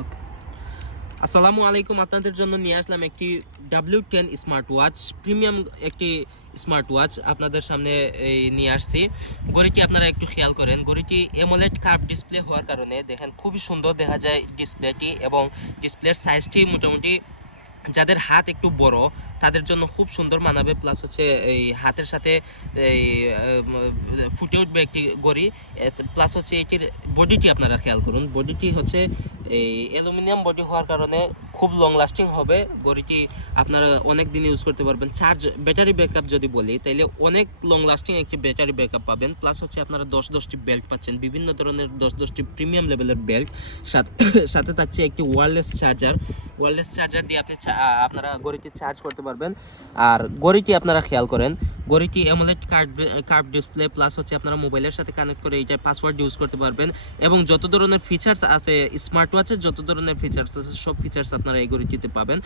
ওকে। আসসালামু আলাইকুম। আপনাদের জন্য নিয়ে আসলাম একটি W10 স্মার্ট ওয়াচ, প্রিমিয়াম একটি স্মার্ট ওয়াচ আপনাদের সামনে নিয়ে আসছি। ঘড়িটি আপনারা একটু খেয়াল করেন, ঘড়িটি অ্যামোলেড কার্ভ ডিসপ্লে হওয়ার কারণে দেখেন খুবই সুন্দর দেখা যায় ডিসপ্লেটি, এবং ডিসপ্লের সাইজটি মোটামুটি যাদের হাত একটু বড় তাদের জন্য খুব সুন্দর মানাবে। প্লাস হচ্ছে এই হাতের সাথে এই ফুটে উঠবে একটি ঘড়ি। প্লাস হচ্ছে এটির বডিটি আপনারা খেয়াল করুন, বডিটি হচ্ছে এই অ্যালুমিনিয়াম বডি হওয়ার কারণে খুব লং লাস্টিং হবে ঘড়িটি। আপনারা অনেক দিন ইউজ করতে পারবেন। ব্যাটারি ব্যাকআপ যদি বলি তাহলে অনেক লং লাস্টিং একটি ব্যাটারি ব্যাকআপ পাবেন। প্লাস হচ্ছে আপনারা 10-10টি বেল্ট পাচ্ছেন, বিভিন্ন ধরনের 10-10টি প্রিমিয়াম লেভেলের বেল্ট। সাথে থাকছে একটি ওয়্যারলেস চার্জার দিয়ে আপনি আপনারা ঘড়িটি চার্জ করতে পারবেন। আর ঘড়িটি আপনারা খেয়াল করেন, ঘড়িটি অ্যামোলেড কার্ভ ডিসপ্লে, প্লাস হচ্ছে আপনারা মোবাইলের সাথে কানেক্ট করে এইটা পাসওয়ার্ড ইউজ করতে পারবেন। এবং যত ধরনের ফিচার্স আছে স্মার্ট ওয়াচের, যত ধরনের ফিচার্স আছে সব ফিচার্স আপনারা এই ঘড়িটিতে পাবেন।